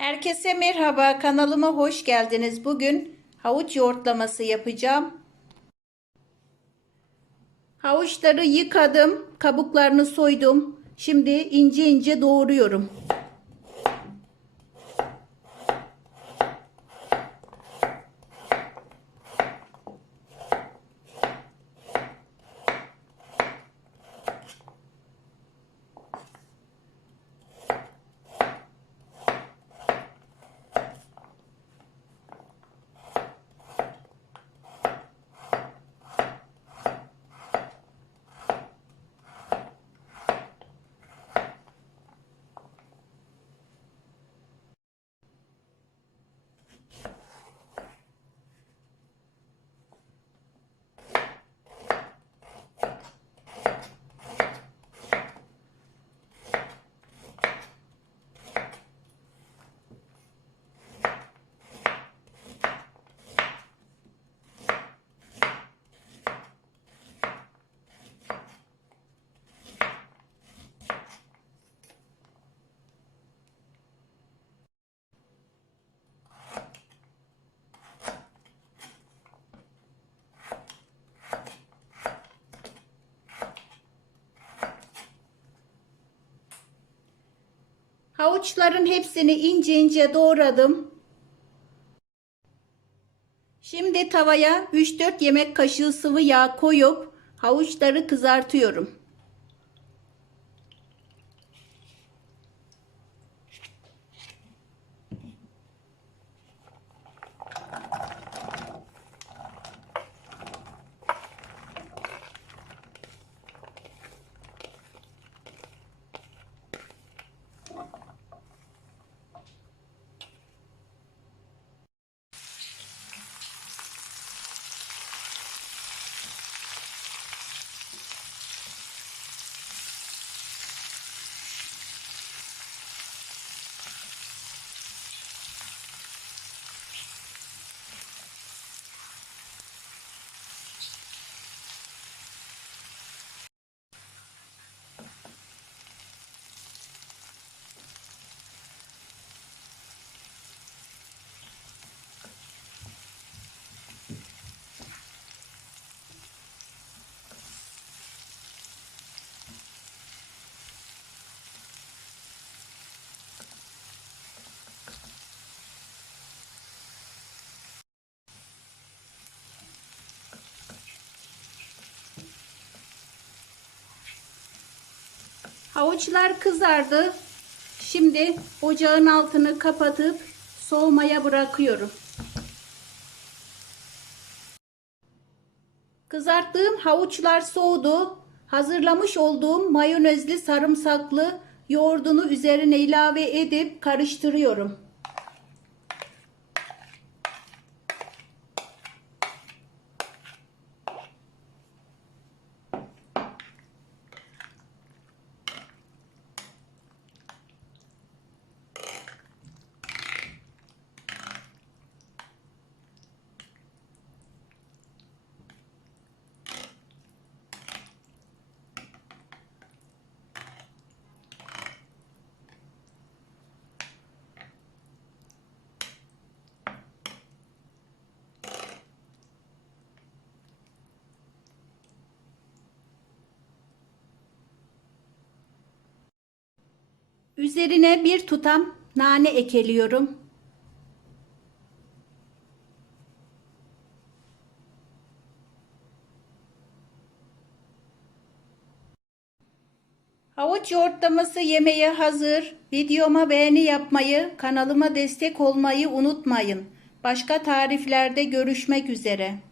Herkese merhaba, kanalıma hoş geldiniz. Bugün havuç yoğurtlaması yapacağım. Havuçları yıkadım, kabuklarını soydum. Şimdi ince ince doğruyorum. Havuçların hepsini ince ince doğradım. Şimdi tavaya 3-4 yemek kaşığı sıvı yağ koyup havuçları kızartıyorum. Havuçlar kızardı. Şimdi ocağın altını kapatıp soğumaya bırakıyorum. Kızarttığım havuçlar soğudu. Hazırlamış olduğum mayonezli sarımsaklı yoğurdunu üzerine ilave edip karıştırıyorum. Üzerine bir tutam nane ekeliyorum. Havuç yoğurtlaması yemeğe hazır. Videoma beğeni yapmayı, kanalıma destek olmayı unutmayın. Başka tariflerde görüşmek üzere.